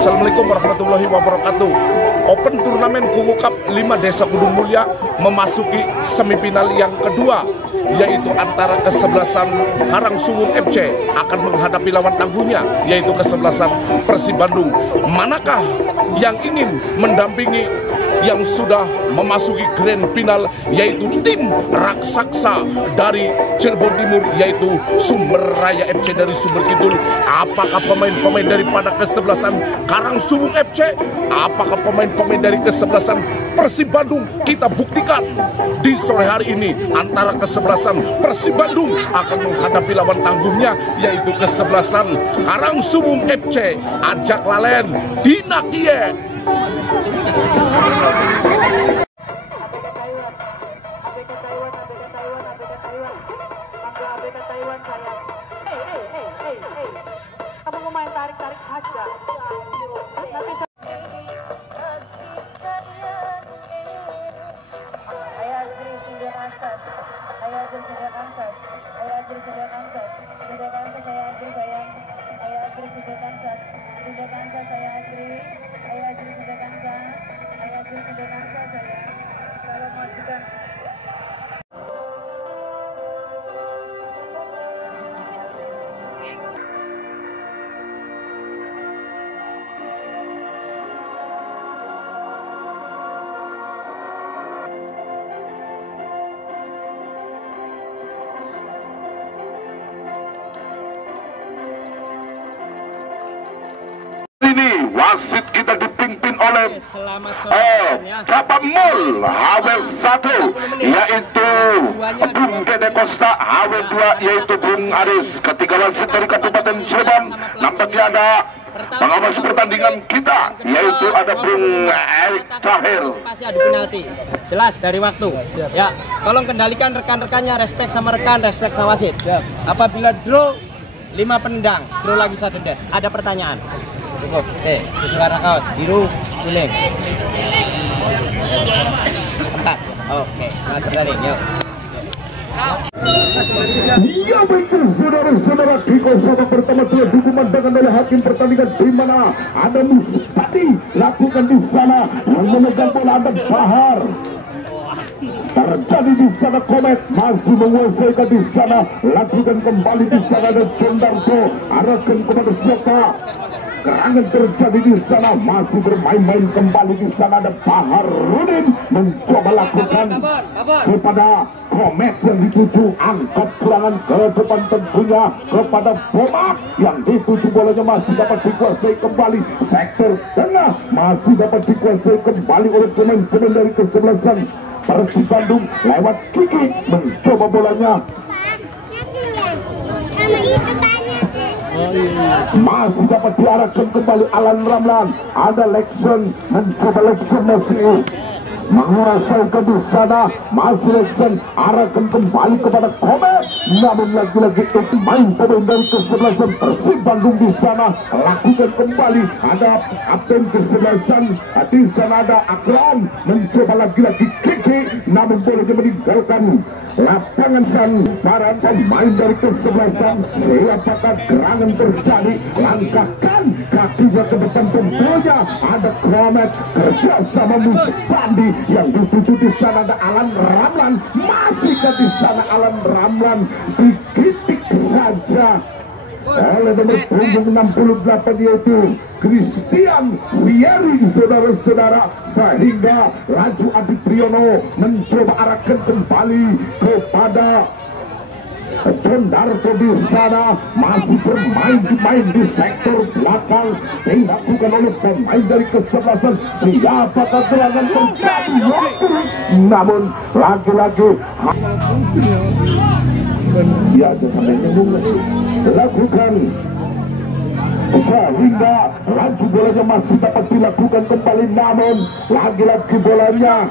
Assalamualaikum warahmatullahi wabarakatuh. Open Turnamen Kuwu Cup 5 Desa Gunung Mulia memasuki semifinal yang kedua, yaitu antara kesebelasan Karangsuwung FC akan menghadapi lawan tangguhnya, yaitu kesebelasan Persib Bandung. Manakah yang ingin mendampingi yang sudah memasuki grand final, yaitu tim raksasa dari Cirebon Timur, yaitu Sumber Raya FC dari Sumber Kidul? Apakah pemain-pemain daripada kesebelasan Karangsuwung FC? Apakah pemain-pemain dari kesebelasan Persib Bandung? Kita buktikan di sore hari ini. Antara kesebelasan Persib Bandung akan menghadapi lawan tangguhnya, yaitu kesebelasan Karangsuwung FC. Ajak lalen Dina Kie. Kamu mau main tarik-tarik saja. Nanti Ini wasit kita dipimpin oleh Bapak Mul HW1, yaitu Bung Dede Costa, HW2 yaitu Bung Aris. Ketiga wasit dari Kabupaten Cirebon. Nampaknya ada pengawas pertandingan kita, yaitu ada Bung Erik Tahir. Pasti ada penalti, jelas dari waktu. Ya, tolong kendalikan rekan-rekannya, respect sama rekan, respect sama wasit. Apabila draw 5 penendang, draw lagi 1 dead. Ada pertanyaan? Cukup. Sesuai kaos biru, kuning. 4. Oke, nah tertadi, yuk. Ya baiklah saudara-saudara, kick-off babak pertama telah dikumandangkan oleh hakim pertandingan, di mana ada Mustadi lakukan di sana, yang memegang bola ada Bahar. Terjadi di sana Komet masih menguasai di sana, lakukan kembali di sana ada Jondarto, arahkan kepada siapa? Kerangan terjadi di sana, masih bermain-main kembali di sana ada Bahar Rudin mencoba lakukan kepada Komet yang dituju, angkat serangan ke depan tentunya kepada Bomak yang dituju, bolanya masih dapat dikuasai kembali sektor tengah, masih dapat dikuasai kembali oleh pemain-pemain dari kesebelasan Persib Bandung lewat Kiki mencoba bolanya. Masih dapat diarahkan kembali Alan Ramlan, ada Lexon mencoba, Lexon masih menguasai ke sana, masih Lexon arahkan kembali kepada Komet, namun lagi-lagi main pemain dari kesebelasan Persib Bandung di sana lakukan kembali, ada kapten kesebelasan di sana ada Akram mencoba lagi-lagi Kiki, namun boleh meninggalkan lapangan san para pemain dari kesebelasan. Siapakah gerangan terjadi, langkahkan kakinya ke depan, tentunya ada Komet kerja sama Musbandi yang dituju di sana ada Alan Ramlan, masih di sana Alan Ramlan dikritik saja oleh nomor punggung 68 yaitu Christian Wieri, saudara-saudara, sehingga laju Adi Priyono mencoba arahkan kembali kepada Jondarto di sana, masih bermain di sektor belakang, dilakukan oleh pemain dari kesebelasan. Siapakah gerangan terjadi? Namun lagi-lagi dia sampai nyambung lakukan, sehingga laju bolanya masih dapat dilakukan kembali, namun lagi-lagi bolanya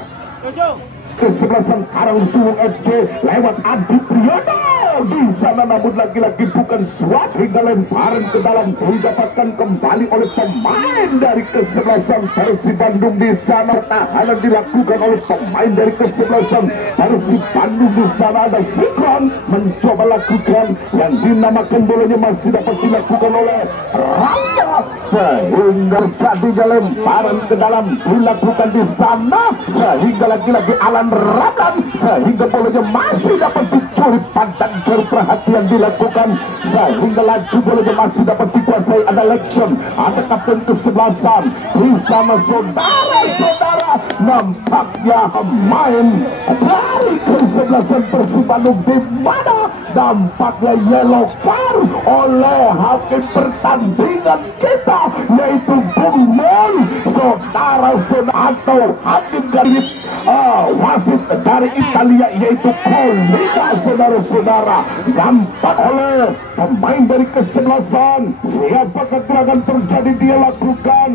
kesebelasan Karangsuwung FC lewat Adi Priyono di sana, namun lagi-lagi bukan swat hingga lemparan ke dalam didapatkan kembali oleh pemain dari kesebelasan Persib Bandung di sana. Tahanan dilakukan oleh pemain dari kesebelasan Persib Bandung di sana. Ada Fikron mencoba lakukan yang dinamakan bolanya masih dapat dilakukan oleh Raya, sehingga jadinya lemparan ke dalam dilakukan di sana, sehingga lagi-lagi Alan Ramlan, sehingga bolanya masih dapat dicuri pandang cari perhatian dilakukan, sehingga laju bolanya masih dapat dikuasai. Ada Lekson, ada kapten kesebelasan di sana. Saudara-saudara, nampaknya pemain dari kesebelasan Persib Bandung di mana dampaknya yellow card oleh hakim pertandingan kita, yaitu Bung Mon, saudara-saudara, atau hakim dari wasit dari Italia, yaitu Colina, saudara-saudara. Dampak oleh pemain dari kesebelasan, siapakah gerakan terjadi dia lakukan,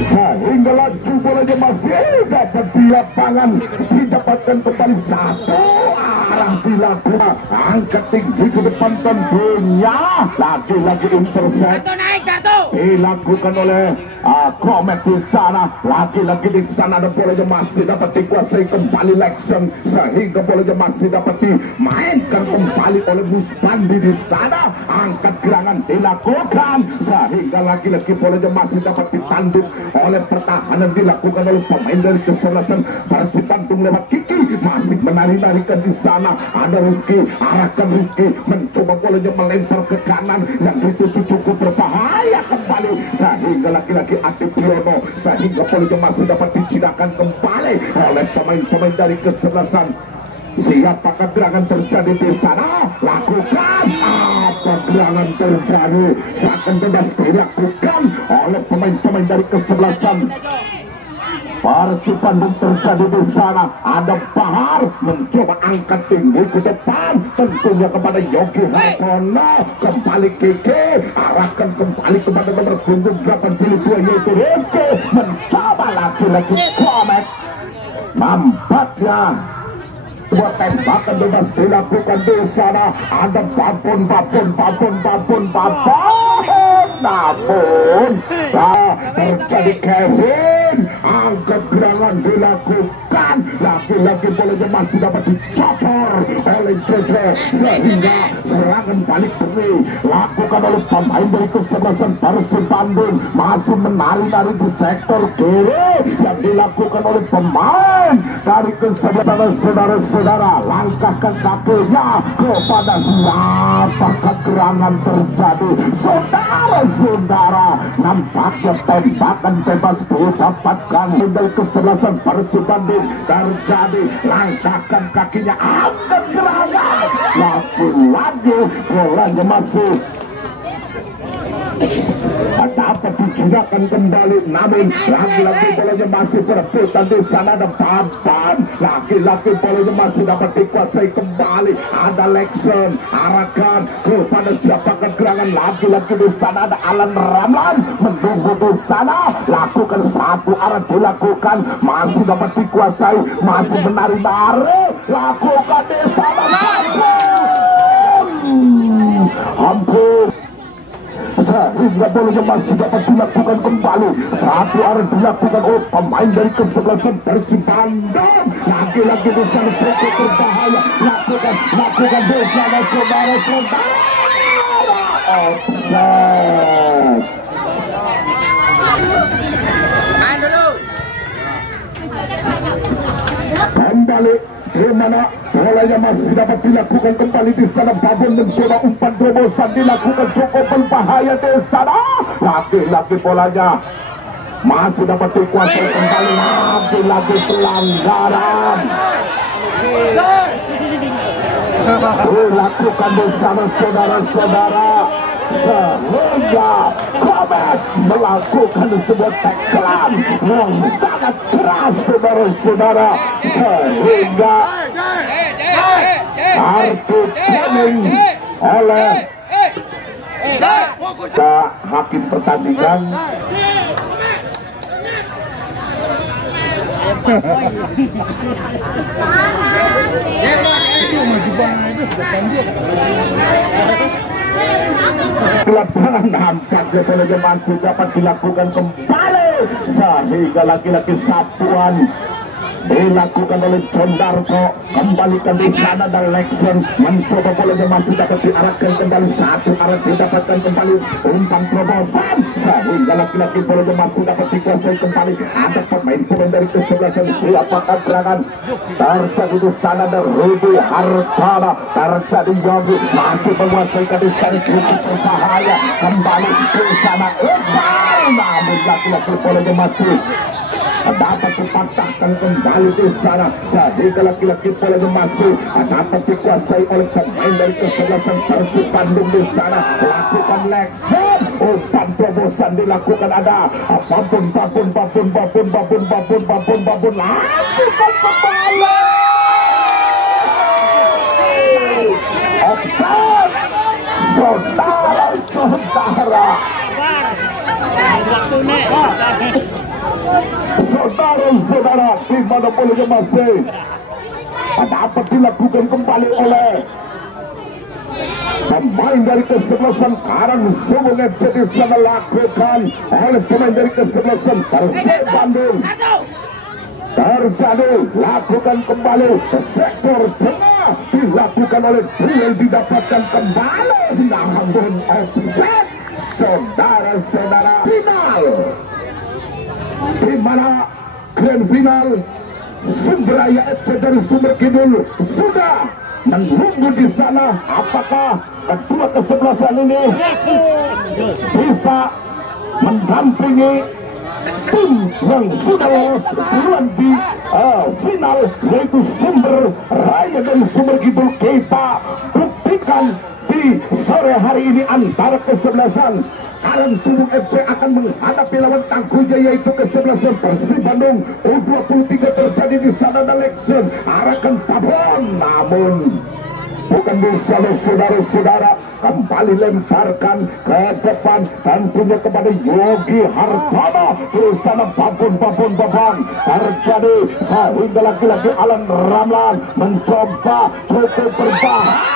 sehingga laju bolanya masih dapat di lapangan, didapatkan kembali satu arah dilakukan, angkat tinggi ke depan tentunya, lagi-lagi intercept dilakukan oleh Komet di sana, lagi-lagi di sana ada bolanya masih dapat dikuasai kembali Lekson, sehingga bolanya masih dapat dimainkan kembali oleh Musbandi di sana, angkat gerangan dilakukan, sehingga lagi-lagi bolanya masih dapat ditanduk oleh pertahanan dilakukan oleh pemain dari kesebelasan Persib Bandung lewat Kiki, masih menari-narikan di sana. Ada Rizky, arahkan Rizky, mencoba bolanya melempar ke kanan, yang itu cukup berbahaya kembali, sehingga lagi-lagi Adi Priyono, sehingga bolanya masih dapat dicinakan kembali oleh pemain-pemain dari kesebelasan. Siapakah gerangan terjadi di sana? Lakukan apa gerangan terjadi? Seakan bebas dilakukan oleh pemain-pemain dari kesebelasan Persib Bandung terjadi di sana. Ada Bahar mencoba angkat tinggi ke depan, tentunya kepada Yogi Hartono, kembali Kiki, arahkan kembali kepada nomor punggung 82 yaitu Rizky, mencoba lagi-lagi Komet, nampaknya buat tembakan bebas dilakukan di sana. Ada babon, namun terjadi Kevin, angkat gerangan dilakukan, lagi-lagi bolanya masih dapat dicopor oleh JJ, sehingga serangan balik dilakukan oleh pemain dari kesebelasan Persib Bandung, masih menari-nari di sektor kiri yang dilakukan oleh pemain dari kesebelasan. Saudara-saudara, langkahkan kakinya kepada siapakah gerangan terjadi. Saudara-saudara, nampaknya tembakan bebas didapatkan dari kesebelasan Persib Bandung terjadi. Langkahkan kakinya, angkat gerangan, lagi-lagi bolanya masih dapat digunakan kembali, namun lagi-lagi bolanya masih berebutan di sana. Ada Papan, lagi-lagi bolanya masih dapat dikuasai kembali. Ada Lekson, arahkan kepada siapakah gerangan, lagi-lagi di sana ada Alan Ramlan menunggu di sana, lakukan satu arah dilakukan, masih dapat dikuasai, masih menari-nari, lakukan di sana, hampir sehingga bolanya masih dapat dilakukan kembali, satu arah dilakukan oleh pemain dari kesebelasan Persib Bandung, lagi-lagi di sana cukup berbahaya, lakukan di sana, saudara-saudara, offside. Kembali di mana bolanya masih dapat dilakukan kembali di sana. Babon mencoba umpan terobosan dilakukan, cukup berbahaya di sana, lagi-lagi bolanya masih dapat dikuasai kembali, lagi-lagi pelanggaran dilakukan di sana, saudara-saudara, sehingga Komet melakukan sebuah tackle yang sangat keras, saudara-saudara, sehingga kartu kuning oleh hakim pertandingan. Lapangan nampaknya penyegaman dapat dilakukan kembali sehingga laki-laki Sapuan dilakukan oleh John Darko, kembalikan di sana dan Lexon mencoba bolanya masih dapat diarahkan kembali, satu arah didapatkan kembali umpan terobosan sehingga laki-laki bolanya masih dapat dikuasai kembali. Ada pemain dari kesebelasan, siapakah gerangan terjadi di sana dan Rudy Hartana, terjadi Yogi masih menguasai di sana, cukup berbahaya kembali ke sana umpan, namun laki-laki bolanya masih dapat dipatahkan kembali di sana sehingga laki-laki bolanya masih dapat dikuasai oleh pemain dari kesebelasan Persib Bandung di sana. Lakukan Lexon, umpan terobosan dilakukan, ada babun lakukan kembali offside. Saudara-saudara, di mana bolanya masih dapat dilakukan kembali oleh pemain dari kesebelasan Karangsumbung FC di sana, lakukan oleh pemain dari kesebelasan Persib Bandung. Terjadi, lakukan kembali ke sektor tengah, dilakukan oleh Drill, didapatkan kembali, namun offside. Saudara-saudara, final di mana grand final Sundraya FC dari Sumber Kidul sudah menunggu di sana. Apakah kedua kesebelasan ini bisa mendampingi tim yang sudah lolos duluan di final, yaitu Sumber Raya dari Sumber Kidul? Kita buktikan di sore hari ini antara kesebelasan Karangsumbung FC akan menghadapi lawan tangguhnya, yaitu kesebelasan Persib Bandung U23. terjadi di sana dan Lexon arahkan Pabon, namun bukan bisa, saudara-saudara, kembali lemparkan ke depan tentunya kepada Yogi Hartono di sana. Babon terjadi sehingga laki-laki Alan Ramlan mencoba cukup berbahaya,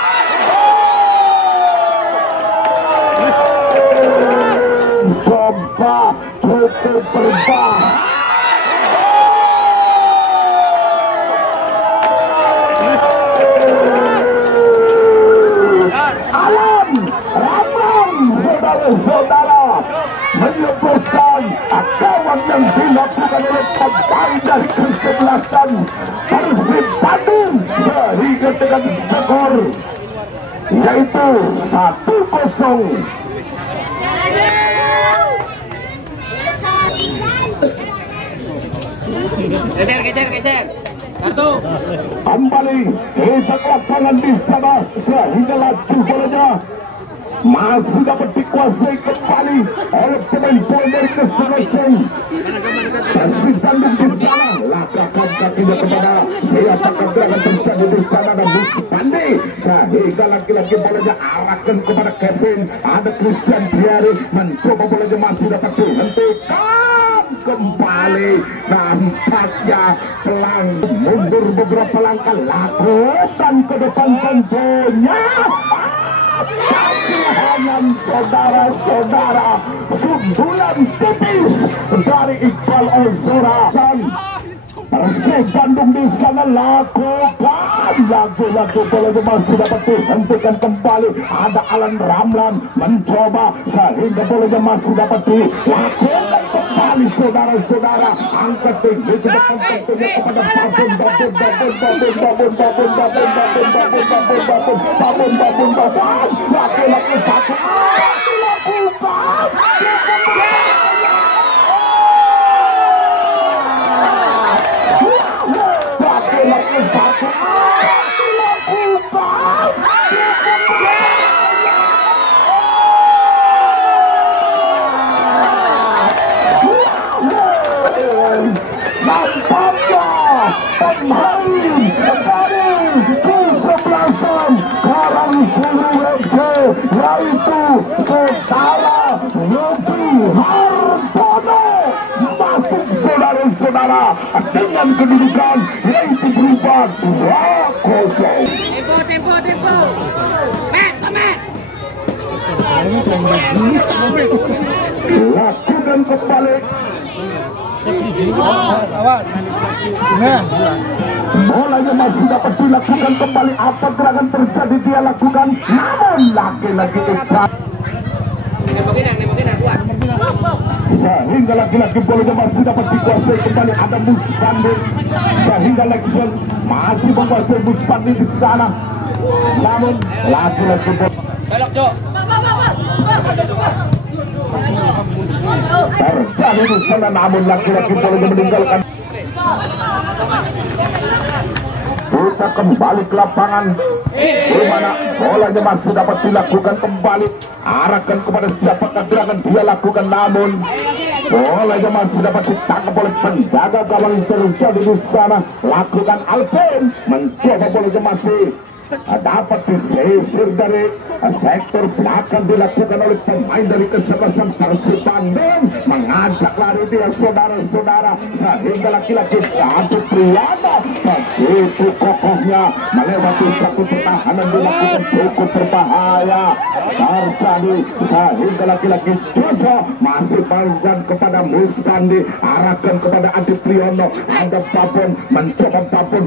Alan Ramlan, saudara-saudara, menyebutkan kawan yang dilakukan oleh pemain dari kesebelasan Persib Bandung sehingga dengan skor yaitu 1-0. Geser kartu kembali kita ke lapangan di sana sehingga laju bolanya masih dapat dikuasai kembali oleh pemain-pemain dari kesebelasan Persib Bandung di sana. Lakukan kakinya kepada siapakah gerangan terjadi di sana dan Muspandi sehingga laki-laki bolanya arahkan kepada Kevin. Ada Christian Thierry mencoba bolanya masih dapat dihentikan kembali, nampaknya pelang mundur beberapa langkah, lakukan ke depan tentunya. Tangan saudara-saudara, sundulan tipis dari Iqbal Ozora. Persib Bandung di sana lakukan lagu-lagu bolanya masih dapat dihentikan kembali. Ada Alan Ramlan mencoba sehingga bolanya masih dapat dilakukan kembali, saudara-saudara. Angkat tinggi ke depan tentunya kepada babon laki-laki satu dilakukan nampaknya pemain dari kesebelasan Karangsumbung FC yaitu saudara Yogi Hartono masuk, saudara-saudara. saudara, dengan kedudukan yaitu berubah 2-0. Tempo. Mat. Lakukan kembali. Bolanya masih dapat dilakukan kembali. Apa gerakan terjadi dia lakukan, namun lagi-lagi ikat. Sehingga lagi-lagi bolanya masih dapat dikuasai kembali. Ada Muspandi, sehingga Lexon masih menguasai Muspandi di sana. Namun lagi-lagi terjadi di sana, namun lagi-lagi bolanya meninggalkan. Kita kembali ke lapangan, di mana bolanya masih dapat dilakukan kembali. Arahkan kepada siapakah gerakan dia lakukan, namun bolanya masih dapat ditangkap oleh penjaga gawang terjadi di sana. Lakukan Alvin, mencoba bolanya masih dapat disisir dari sektor belakang, dilakukan oleh pemain dari kesebelasan Persib Bandung. Mengajak lari dia saudara-saudara, sehingga laki-laki Adi Triana begitu kokohnya melewati satu pertahanan, dilakukan cukup berbahaya terjadi, sehingga laki-laki Jojo masih berikan kepada Muspandi, arahkan kepada Adi Priyono. Ada Babon, mencoba Babon,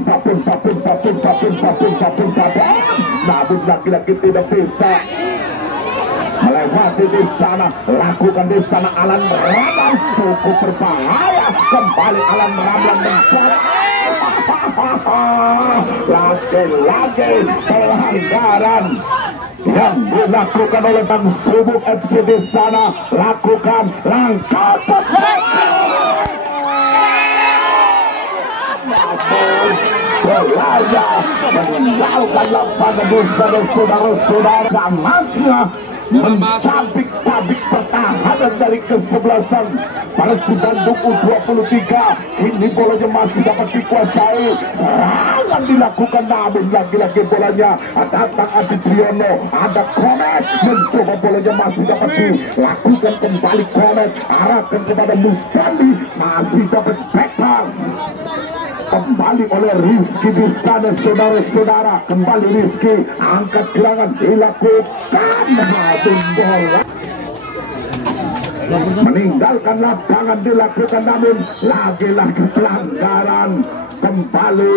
namun laki-laki tidak bisa melewati di sana. Lakukan di sana Alan Ramlan, cukup berbahaya. Kembali Alan Ramlan mencoba. Lagi-lagi pelanggaran yang dilakukan oleh Bang Subuk FC di sana. Lakukan langkah Belaya meninggalkan lapangan di sana saudara-saudara. Gamasnya mencabik-cabik pertahanan dari kesebelasan Persib Bandung U23. Ini bolanya masih dapat dikuasai, serangan dilakukan, namun lagi-lagi bolanya datang Adi Priyono. Ada Komet, mencoba bolanya masih dapat dilakukan kembali. Komet arahkan kepada Muspandi, masih dapat backpass kembali oleh Rizky di sana saudara-saudara. Kembali Rizky, angkat gerangan dilakukan, namun bola meninggalkan lapangan dilakukan, namun lagi-lagi pelanggaran kembali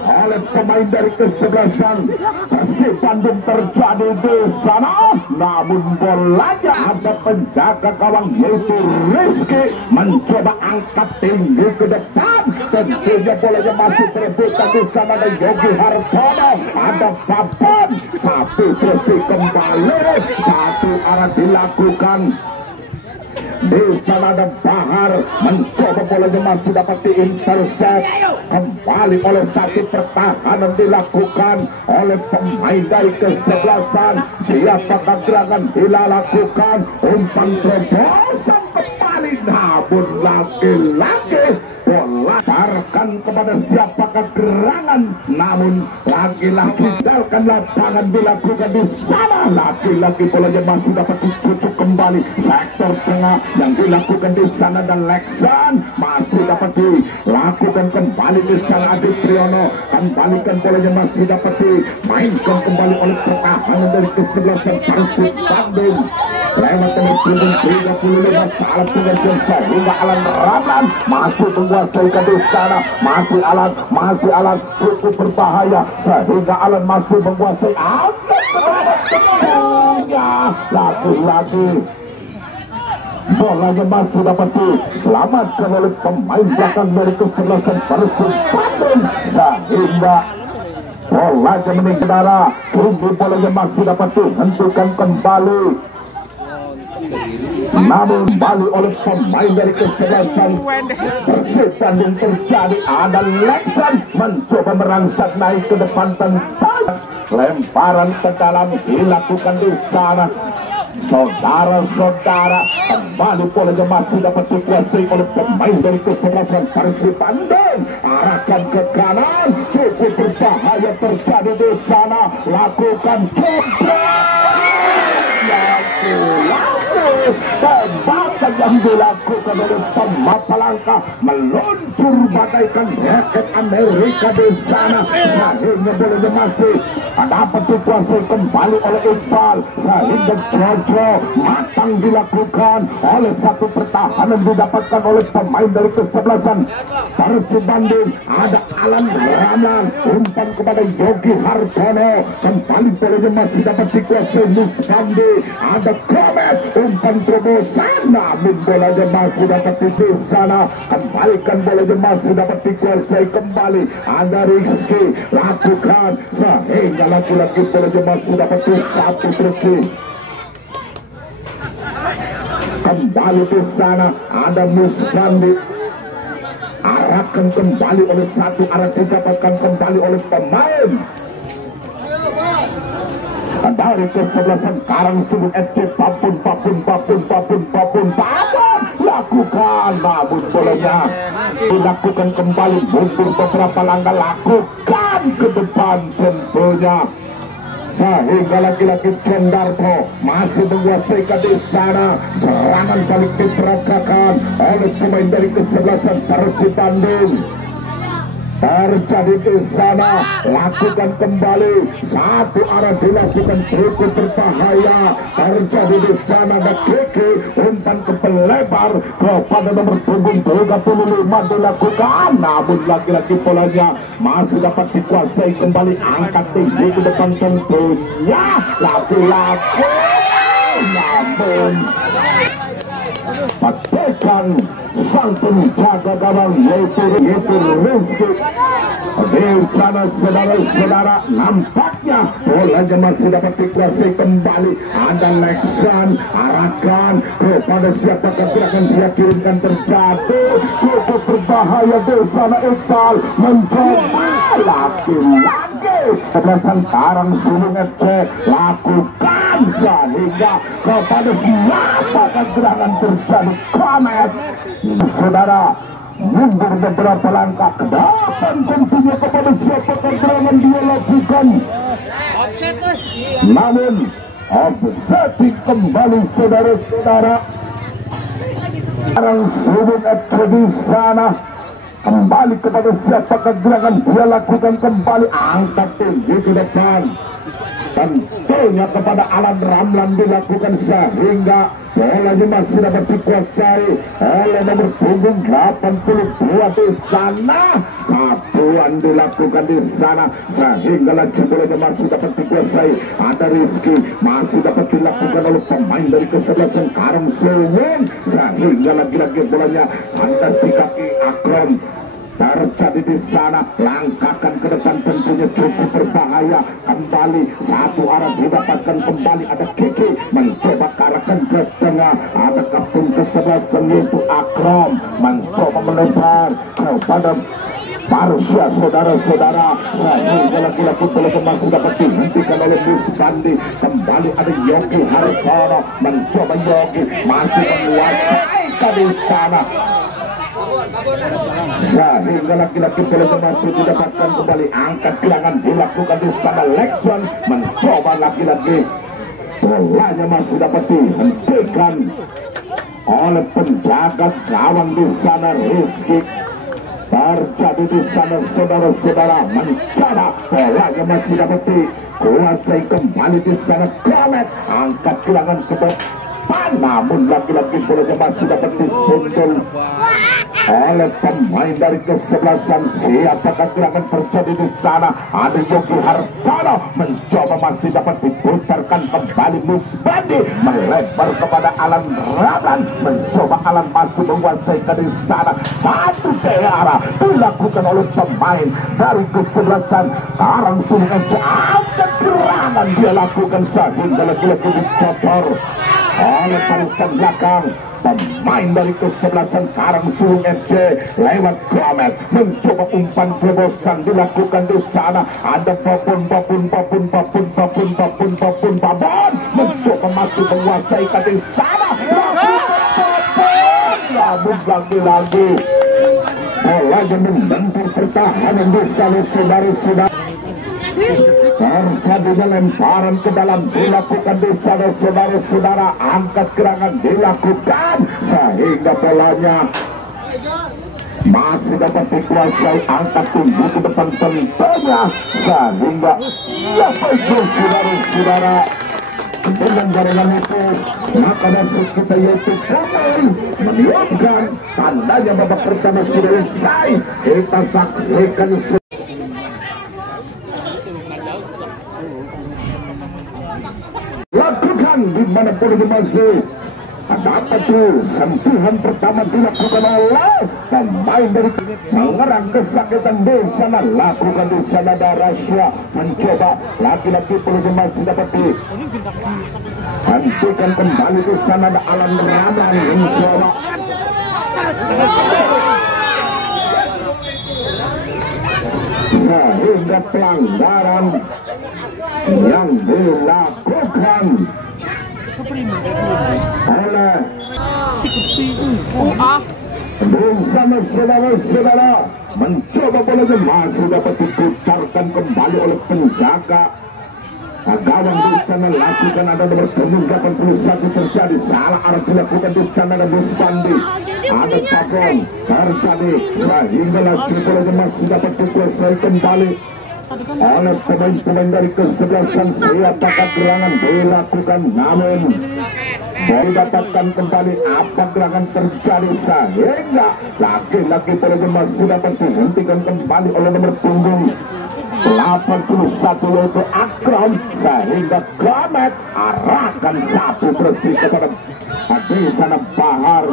oleh pemain dari kesebelasan Persib Bandung terjadi di sana. Namun bolanya ada penjaga gawang yaitu Rizky, mencoba angkat tinggi ke depan. Tentunya bolanya masih terbuka di sana ada Yogi Hartono. Ada Papan, satu bersih kembali, satu arah dilakukan. Di sana ada Bahar, mencoba bolanya masih dapat diintercept kembali oleh satu pertahanan dilakukan oleh pemain dari kesebelasan. Siapakah gerangan dilakukan, umpan terobosan kembali, namun lagi-lagi bola arahkan kepada siapakah gerangan, namun lagi-lagi dalkan lapangan dilakukan di sana. Lagi-lagi bolanya masih dapat dicucuk kembali sektor tengah yang dilakukan di sana, dan Lexan masih dapat dilakukan kembali di sana. Adi Priyono kembalikan bolanya masih dapat dimainkan kembali oleh pertahanan dari kesebelasan Persib Bandung. Lewat menit 35 saat pengajian sehingga Alan Ramlan masih menguasai di sana. Masih Alan cukup berbahaya sehingga Alan masih menguasai. Lagi-lagi bolanya masih dapat diselamatkan oleh pemain belakang dari kesebelasan Persib Bandung, sehingga bolanya meninggal. Ini bolanya masih dapat dihentikan kembali, namun kembali oleh pemain dari kesebelasan Persib Bandung terjadi. Ada Lexan mencoba merangsek naik ke depan, tentang lemparan ke dalam dilakukan di sana. Saudara-saudara, kembali bolanya masih dapat dikuasai oleh pemain dari kesebelasan Persib Bandung. Arahkan ke kanan, cukup berbahaya terjadi di sana. Lakukan jebret, tembakan yang dilakukan oleh pemain Palangka meluncur bagaikan raket Amerika di sana, sehingga bolanya masih dapat dikuasai kembali oleh Iqbal, sehingga Jojo matang dilakukan oleh satu pertahanan didapatkan oleh pemain dari kesebelasan Persib Bandung. Ada Alan Ramlan, umpan kepada Yogi Hartono, kembali bolanya masih dapat dikuasai Musbandi. Ada Komet, umpan terobosan, namun bolanya masih dapat di sana, kembalikan bolanya masih dapat dikuasai kembali. Ada Rizky, lakukan sehingga laki-laki bolanya masih dapat di satu bersih. Kembali di sana ada Musbandi, arahkan kembali oleh satu arah, didapatkan kembali oleh pemain dari kesebelasan Karangsuluk FC. Papun lakukan, namun bolanya dilakukan kembali, mundur beberapa langkah, lakukan ke depan tentunya, sehingga laki-laki Cendarto masih menguasai di sana. Serangan balik diperagakan oleh pemain dari kesebelasan Persib Bandung. Terjadi di sana, lakukan kembali, satu arah dilakukan, cukup berbahaya. Terjadi di sana, ada Kiki, umpan ke pelebar kepada nomor punggung 35 dilakukan, namun laki-laki polanya masih dapat dikuasai kembali, angkat tinggi ke depan tentunya laki-laki, namun patikan sang penjaga gawang yaitu Rizky di sana. Saudara-saudara, nampaknya bolanya masih dapat dikuasai kembali. Ada Lexan, arahkan kepada siapa gerakan dia kirimkan, terjatuh, cukup berbahaya di sana. Iqbal mencoba lagi-lagi kesebelasan Karangsuluk FC, lakukan sehingga kepada siapa gerangan terjadi. Komet, saudara, mundur beberapa langkah ke depan, tentunya kepada siapa gerangan dia lakukan, namun offsetting kembali. Saudara-saudara, Karangsuluk FC di sana, kembali kepada siapa gerangan dia lakukan kembali, angkat tinggi ke depan, tentunya kepada Alan Ramlan dilakukan, sehingga bolanya masih dapat dikuasai oleh nomor punggung 82 di sana. Satuan dilakukan di sana, sehingga laju bolanya masih dapat dikuasai. Ada Rizky, masih dapat dilakukan oleh pemain dari kesebelasan Karangsuluk, sehingga lagi-lagi bolanya lantas di kaki Akrom. Terjadi di sana, langkahkan ke depan, tentunya cukup berbahaya. Kembali satu arah didapatkan kembali, ada Kiki mencoba arahkan ke tengah, ada kapten kesebelasan yaitu Akrom mencoba melebar kepada Marsha. Saudara-saudara, sehingga laki-laki boleh masih dapat dihentikan oleh Musbandi. Kembali ada Yogi Hartono, mencoba Yogi masih menguasai di sana, sehingga laki-laki boleh masih didapatkan kembali, angkat gerangan dilakukan di sana. Lexan mencoba lagi-lagi, bolanya masih dapat dihentikan oleh penjaga gawang di sana Rizky. Terjadi di sana, saudara-saudara, mencoba, bolanya masih dapat dikuasai kembali di sana. Komet, angkat gerangan ke depan, namun laki-laki bolanya masih dapat disentul oleh pemain dari kesebelasan. Siapakah gerangan terjadi di sana? Ada Yogi Hartono mencoba, masih dapat diputarkan kembali. Musbandi melebar kepada Alan Ramlan, mencoba Alan masih menguasai di sana. Satu daerah dilakukan oleh pemain dari kesebelasan Karangsuluk FC. Ada gerangan dia lakukan, sehingga lagi-lagi dicopor oleh barisan belakang pemain dari kesebelasan Karangsuluk FC. Lewat Komet, mencoba umpan terobosan dilakukan di sana. Ada Babon mencoba masih menguasai di sana. Namun lagi-lagi bola yang membentur pertahanan di sana, saudara-saudara. terjadinya lemparan ke dalam dilakukan di sana saudara-saudara, angkat gerangan dilakukan sehingga bolanya masih dapat dikuasai, angkat tinggi ke depan tentunya sehingga itu saudara-saudara dengan jaringan itu maka nasib kita yaitu pemain menunjukkan tandanya babak pertama sudah selesai. Kita saksikan lakukan di mana boleh dimasuk. Ada apa tuh? Sentuhan pertama dilakukan oleh pemain dari mengerang kesakitan di sana, lakukan di sana Darasya mencoba laki-laki perlu masih dapat hentikan kembali di sana ada Alan Rahman mencoba sehingga pelanggaran yang dilakukan oleh bersama saudara-saudara mencoba bolanya masih dapat diputarkan kembali oleh penjaga gawang di sana, lakukan ada nomor punggung 81 terjadi salah arah dilakukan di sana ada Buspandi, ada Pabon terjadi sehingga lagi bolanya masih dapat dikuasai kembali oleh pemain-pemain dari kesebelasan. Siapakah gerangan dilakukan namun didapatkan kembali apa gerangan terjadi sehingga laki-laki bolanya masih dapat dihentikan kembali oleh nomor punggung 81 yaitu Akram sehingga Komet arahkan satu bersih kepada di sana Bahar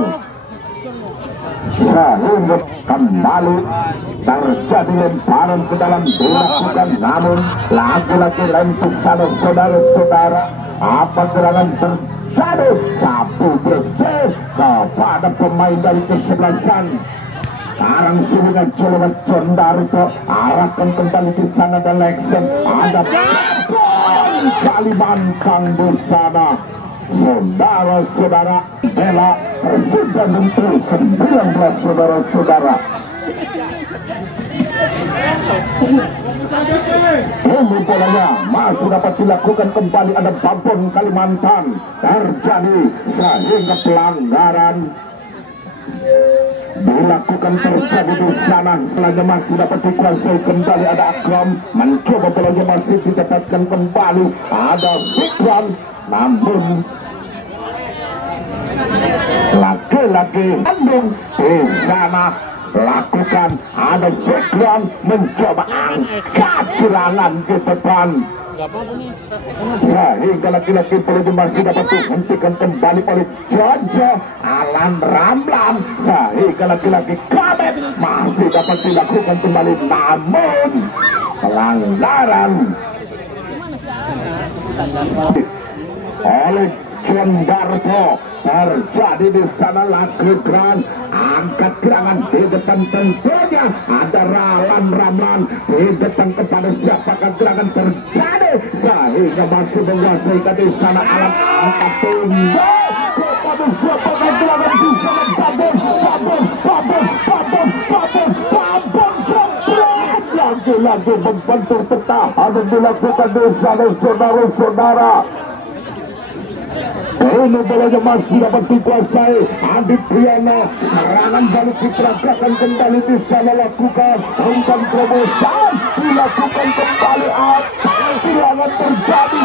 sehingga kembali terjadi lemparan ke dalam dilakukan namun lagi-lagi lempar sana saudara-saudara apa gerangan terjadi satu bersih kepada pemain dari kesebelasan. Sekarang sudah coba Condarto arahkan kembali di sana dan Lexen ada Kalimantan di sana. Saudara-saudara bela Persida Bentul 19 saudara-saudara. Ini bolanya masih dapat dilakukan kembali ada Babon Kalimantan terjadi sehingga pelanggaran dilakukan terjadi di sana. Selagi masih dapat dikuasai kembali ada Akram mencoba bolanya masih didapatkan kembali ada Fikran namun lagi-lagi Bandung di sana lakukan ada Fikran mencoba angkat gerangan ke depan sehingga laki-laki perlu masih dapat dihentikan kembali oleh Jojo Alan Ramlan sehingga laki-laki Komet masih dapat dilakukan kembali namun pelanggaran oleh Condarto terjadi di sana. Lakukan angkat gerangan di depan tentunya ada Ralan Ramlan di depan kepada siapakah gerangan terjadi sehingga masih menguasai di sana Alan angkat tunggu kepada siapakah gerangan di sana Babon jempret lagi-lagi membentur pertahanan dilakukan di sana saudara-saudara. Ini bolanya masih dapat dikuasai Adit Priyono serangan balik diperagakan kembali di sana lakukan umpan terobosan dilakukan kembali apa serangan terjadi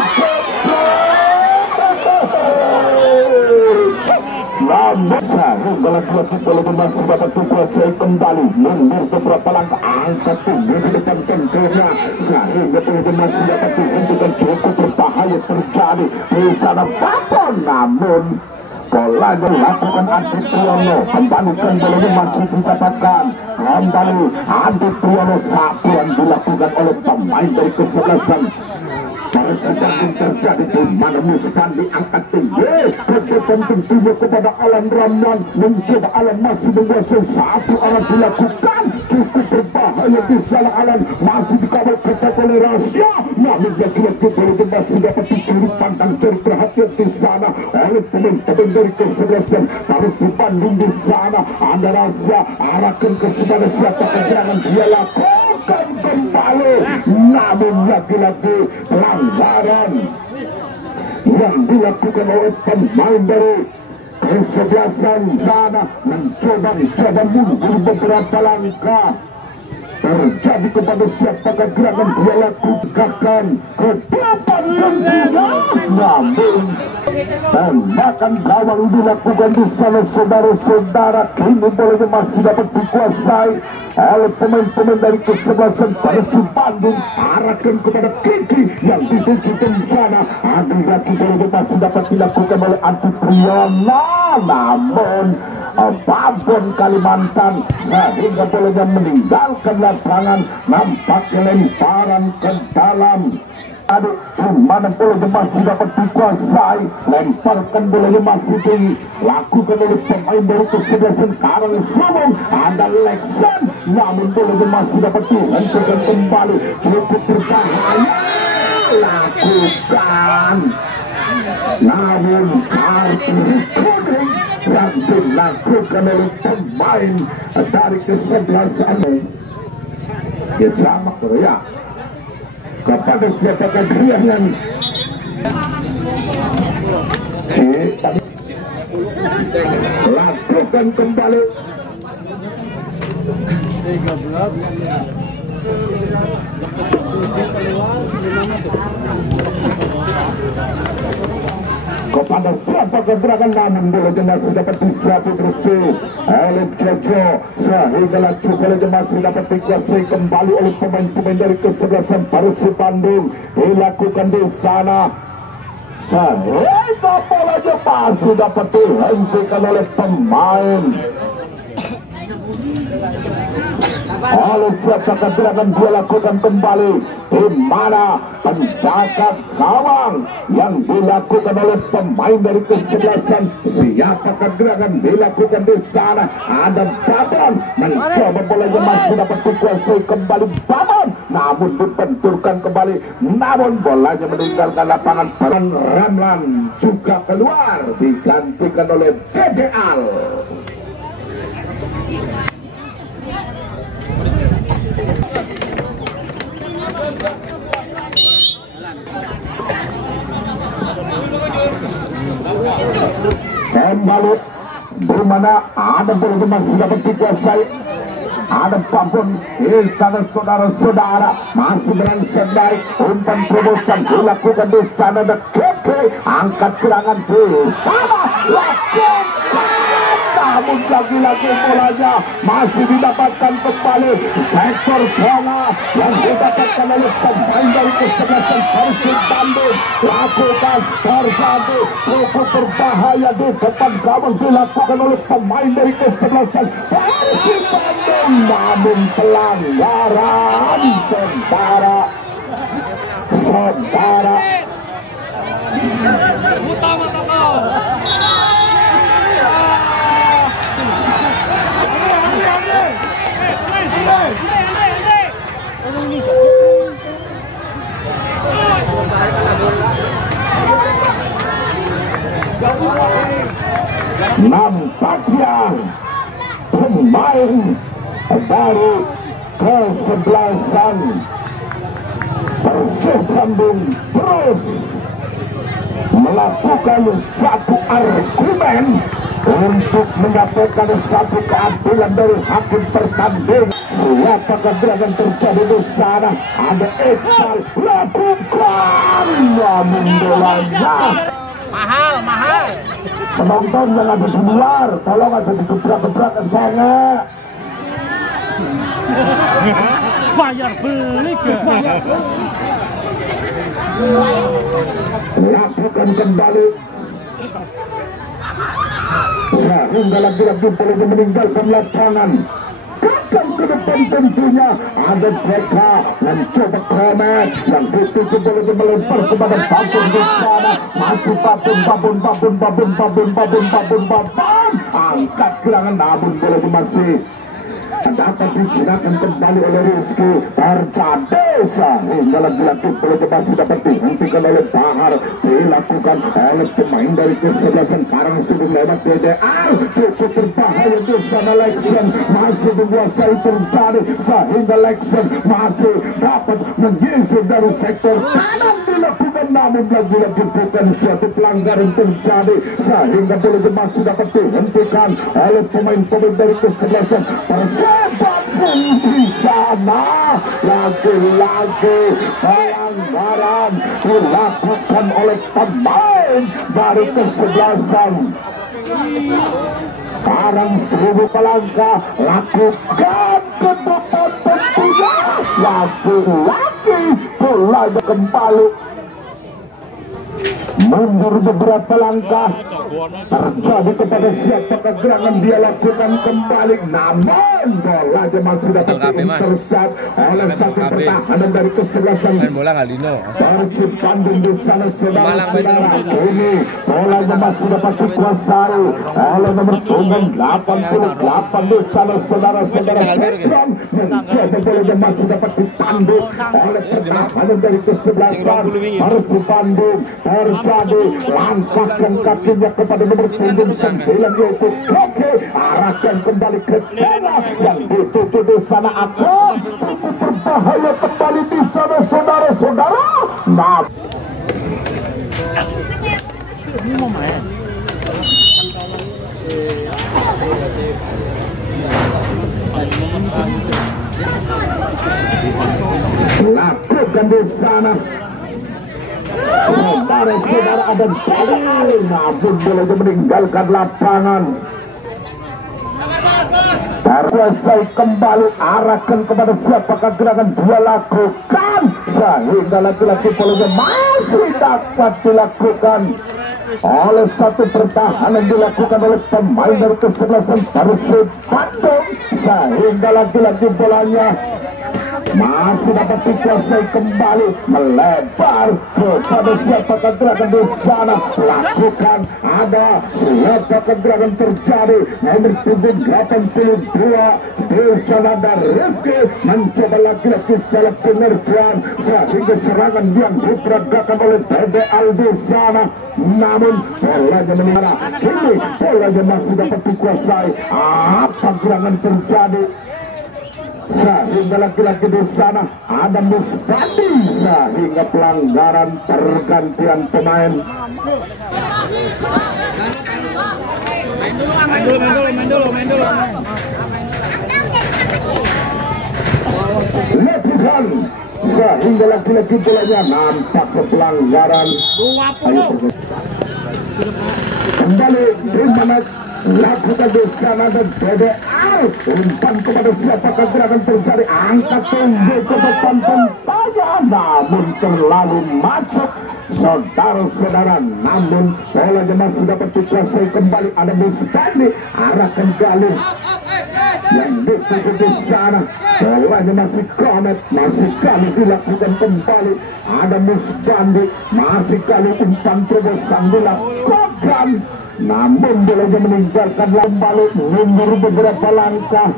namun sehingga laki-laki bolanya masih dapat dikuasai kembali mundur beberapa langkah angkat tinggi di depan tentunya sehingga bolanya masih dapat dihentikan cukup berbahaya terjadi di sana Babon namun bola dilakukan Adit Priyono kembalikan bolanya masih didapatkan kembali Adit Priyono satu yang dilakukan oleh pemain dari kesebelasan. Sedang terjadi di mana Muskan diangkat tinggi kedepan tentunya kepada Alan Ramlan mencoba Alan masih menguasai satu arah dilakukan cukup berbahaya di sana Alan masih dikawal ketat oleh Rasya namun lagi-lagi boleh masih dapat dicuri pandang cari perhatian di sana oleh pemain-pemain dari kesebelasan. Harus si Bandung di sana ada Rasya arahkan ke sebelah siapa kegerangan dia lakukan dilakukan kembali, namun lagi-lagi pelanggaran yang dilakukan oleh pemain dari kesebelasan sana, mencoba mundur beberapa langkah. Terjadi kepada siapakah gerakan dia lakukan ke depan tentunya, namun tembakan gawang dilakukan di sana saudara-saudara. Kini bolanya masih dapat dikuasai oleh pemain-pemain dari kesebelasan Persib Bandung. Arahkan kepada Kiki yang dituju ke sana. Lagi-lagi bolanya masih dapat dilakukan oleh Anti Priyono, namun Babon Kalimantan sehingga bolanya meninggalkan lapangan. Nampaknya lemparan ke dalam. Aduh, mana bolanya masih dapat dikuasai, lemparkan bolanya masih dilakukan oleh pemain dari kesebelasan Karangsumbung. Ada Lexan, namun bolanya masih dapat dihentikan kembali. Cukup berbahaya lakukan, namun kartu kuning yang dilakukan oleh pemain dari kesebelasan. Ya jamak ya. Kepada siapakah dia yang lakukan kembali 13 kepada siapa gerakan, namun bolanya masih dapat disapu bersih oleh Jojo sehingga laju bolanya masih dapat dikuasai kembali oleh pemain-pemain dari kesebelasan Persib Bandung. Dilakukan di sana sehingga bolanya masih dapat dihentikan oleh pemain oleh siapakah gerakan dia lakukan kembali, di mana penjaga gawang yang dilakukan oleh pemain dari kesebelasan. Siapakah gerakan dilakukan di sana? Ada Babon mencoba bolanya masih dapat dikuasai kembali Babon, namun dibenturkan kembali, namun bolanya meninggalkan lapangan. Peran Ramlan juga keluar, digantikan oleh BDL. Kembali di mana ada bola masih dapat dikuasai. Ada Babon di sana saudara-saudara, masih berangsur naik. Umpan terobosan dilakukan di sana. Ada Keke angkat serangan di sana, lakukan, namun lagi-lagi bolanya masih didapatkan kembali sektor tengah yang didapatkan oleh pemain dari kesebelasan Persib Bandung. Lakukan terjadi cukup berbahaya di depan gawang dilakukan oleh pemain dari kesebelasan Persib Bandung, namun pelanggaran saudara utama toko. nampaknya pemain dari kesebelasan Persib Bandung terus melakukan satu argumen untuk mendapatkan satu keadilan dari hakim pertandingan. Siapakah gerakan terjadi di sana? Ada Iqbal lakukan, namun bolanya Mahal. penonton yang ada di luar tolong aja digebrak-gebrak ke sana. Bayar beli ke lakukan kembali sehingga lagi-lagi boleh meninggalkan lapangan. Kakak ke depan tentunya ada mereka mencoba Kromet yang dituju boleh melempar kepada Babon di sana. Masih Babon angkat gerangan, namun boleh masih dapat digunakan kembali oleh Rizky. Terjadi sehingga lagi-lagi boleh masih dapat dihentikan oleh Bahar. Dilakukan oleh pemain dari kesebelasan Karangsumbung lewat DDR. Cukup berbahaya kembali di sana Lexon masih menguasai terjadi sehingga Lexon masih dapat mengisi dari sektor kanan dilakukan, namun lagi-lagi bukan suatu pelanggaran terjadi sehingga boleh masih dapat dihentikan oleh pemain-pemain dari kesebelasan Persebaya di sana. Lagi-lagi pelanggaran dilakukan oleh pemain dari kesebelasan Karang Seribu Palangka. Lakukan ke depan tentunya, lagi-lagi bola kembali mundur beberapa langkah, terjadi kepada siapa gerangan dia lakukan kembali, namun bola masih dapat diintercept oleh satu pertahanan dari kesebelasan Persib Bandung di sana. Saudara-saudara, ini bola masih dapat dikuasai oleh nomor punggung 88 di sana. Saudara-saudara, mencoba bola masih dapat ditandu oleh pertahanan dari kesebelasan Persib Bandung. Terjadi langkahkan kakinya kepada nomor punggung 9 yaitu Koke, arahkan kembali ke tengah yang dituju di sana akan cukup berbahaya kembali di sana. Saudara-saudara, nah ini mau main lakukan di sana. Saudara-saudara, ada dalil, namun boleh meninggalkan lapangan. Terkuasai kembali, arahkan kepada siapakah gerakan dia lakukan sehingga laki-laki boleh masih dapat dilakukan oleh satu pertahanan dilakukan oleh pemain dari kesebelasan Persib Bandung sehingga lagi-lagi bolanya masih dapat dikuasai kembali, melebar kepada siapakah gerakan di sana. Lakukan, ada siapakah gerakan terjadi nomor punggung 82 di sana. Dan Rifki mencoba lagi-lagi salah pengertian sehingga serangan yang diperagakan oleh BBL di sana, namun bolanya menara kini bolanya masih dapat dikuasai. Apa gerangan terjadi sehingga laki-laki di sana ada Musbadi sehingga pelanggaran pergantian pemain. Main dulu. Lakukan sehingga laki-laki bolanya nampak ke pelanggaran. Kembali di mana lakukan di sana dan BBL umpan kepada siapakah gerakan terjadi, angkat tinggi ke depan tentanya, namun terlalu masuk. Saudara-saudara, namun bolanya masih dapat dikuasai kembali. Ada Musbadi, arahkan Galih yang dituju di sana, bolanya masih Komet, masih Galih dilakukan kembali. Ada Musbadi, masih Galih umpan terobosan dilakukan, namun bolanya meninggalkan kembali, mundur beberapa langkah.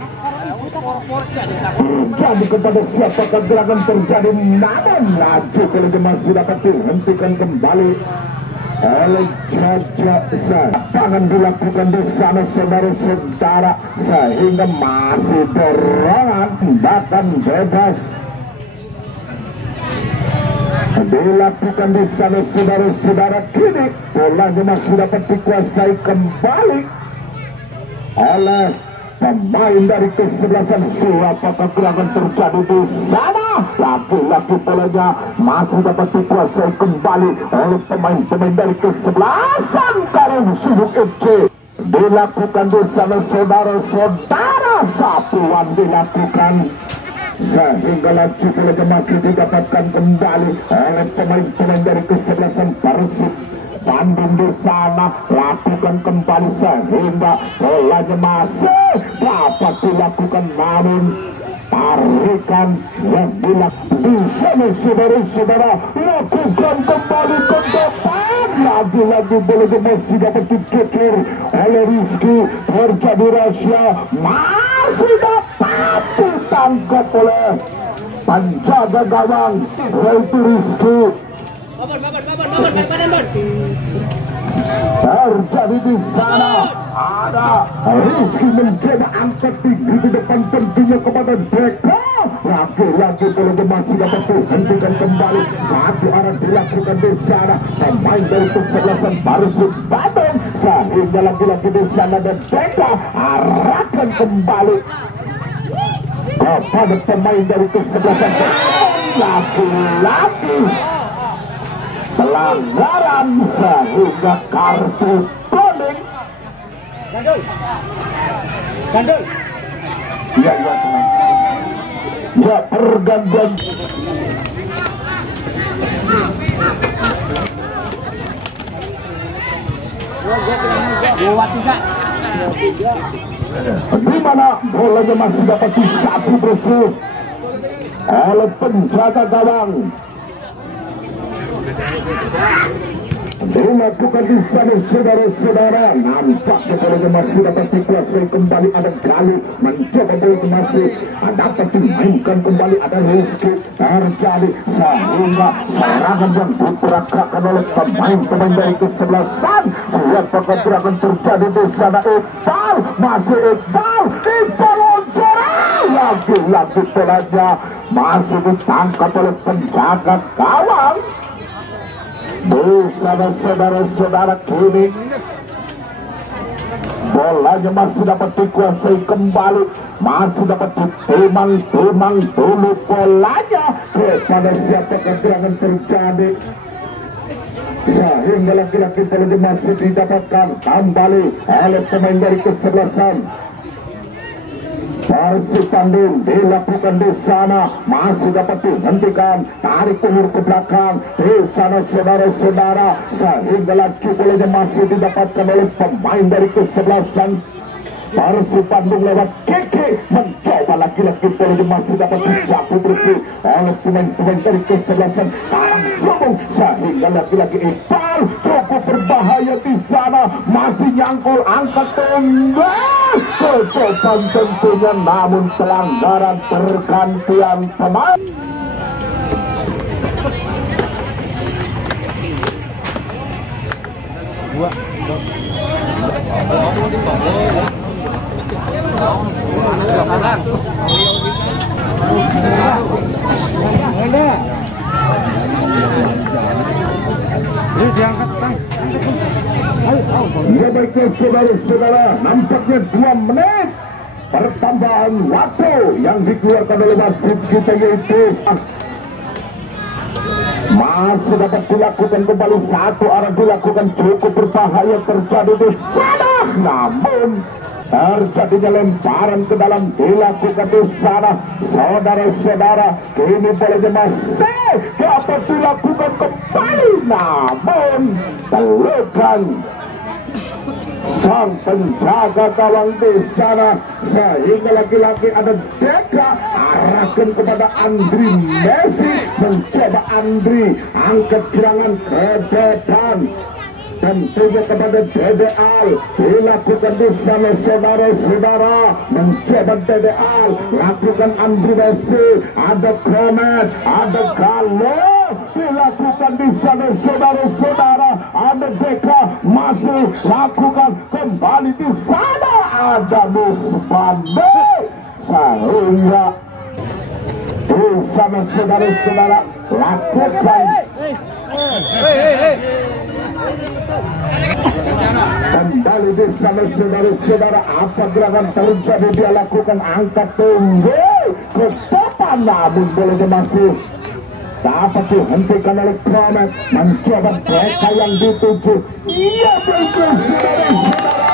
Terjadi kepada siapakah gerakan terjadi, namun laju bolanya masih dapat dihentikan kembali oleh Jaja. Lapangan dilakukan di sana, saudara-saudara, sehingga masih dorongan bahkan bebas dilakukan di sana, saudara-saudara. Kini bolanya masih dapat dikuasai kembali oleh pemain dari kesebelasan. Siapakah gerakan terjadi di sana, laki-laki bolanya masih dapat dikuasai kembali oleh pemain-pemain dari kesebelasan Karang Sibuk FC. Dilakukan di sana, saudara-saudara, satuan dilakukan sehingga laju bolanya masih didapatkan kembali oleh pemain-pemain dari kesebelasan Persib Bandung di sana. Lakukan kembali sehingga bolanya masih dapat dilakukan, namun tarikan yang dilakukan di sana, saudara-saudara. Lakukan kembali ke depan, lagi-lagi bolanya masih dapat dicucur oleh Rizky. Terjadi rahasia, masih dapat ditangkap oleh penjaga gawang yaitu Rizky. terjadi di sana. Ada Rizky mencoba angkat tinggi di depan, tentunya kepada Deka. Lagi-lagi boleh masih dapat dihentikan kembali. Satu arah dilakukan di sana. Pemain dari kesebelasan Persib Bandung, sehingga lagi-lagi di sana dan Deka arahkan kembali kepada pemain dari kesebelasan. Lagi-lagi pelanggaran sehingga kartu kuning. Gandul. Ya, ya, tenang. Ya, pergantian. Di mana bolanya masih dapat disapu bersih oleh penjaga gawang. Dilakukan di sana saudara-saudara, nampaknya bolanya masih dapat dikuasai kembali. Ada Galuh mencoba bola masih dapat dimainkan kembali. Ada Rizky terjadi sehingga serangan yang diperagakan oleh pemain-pemain dari kesebelasan. Siapa kegerangan terjadi di sana? Iqbal, masih Iqbal lonjoran. Lagi-lagi bolanya masih ditangkap oleh penjaga gawang. Di sana saudara-saudara, kini bolanya masih dapat dikuasai kembali, masih dapat ditimang dulu bolanya kepada siapa kegerangan terjadi, sehingga laki-laki bolanya masih didapatkan kembali oleh pemain dari kesebelasan Persib Bandung. Dilakukan di sana, masih dapat dihentikan, tarik ulur ke belakang di sana saudara-saudara, sehingga laju bolanya masih didapatkan oleh pemain dari kesebelasan Persib Bandung lewat Keke, mencoba lagi-lagi bolanya masih dapat disapu bersih oleh pemain-pemain dari kesebelasan Karangselubung, sehingga lagi-lagi Iqbal cukup berbahaya di sana, masih nyangkul angkat tunggal kecoban tentunya, namun pelanggaran pergantian pemain. Ya baiklah saudara-saudara, nampaknya 2 menit pertambahan waktu yang dikeluarkan oleh wasit kita, yaitu masih dapat dilakukan kembali. Satu arah dilakukan, cukup berbahaya terjadi di sana, namun terjadinya lemparan ke dalam dilakukan di sana saudara-saudara. Kini bolanya masih dapat dilakukan kembali, namun telukan sang penjaga gawang di sana, sehingga lagi-lagi ada Deka arahkan kepada Andri Messi, mencoba Andri angkat gerangan ke depan, tentunya kepada Dede Al. Dilakukan di sana saudara-saudara, mencoba Dede Al, lakukan Andri Messi, ada Komet, ada Galuh. Dilakukan di sana saudara-saudara, ada Deka masih lakukan kembali di sana, ada Musbande, sehingga di sana saudara-saudara lakukan kembali di sana saudara-saudara. Apa gerakan terjadi? Dia lakukan angkat tinggi ke depan, namun bolanya masih dapat dihentikan oleh Kromet, mencoba Deka yang dituju. Iya betul saudara-saudara,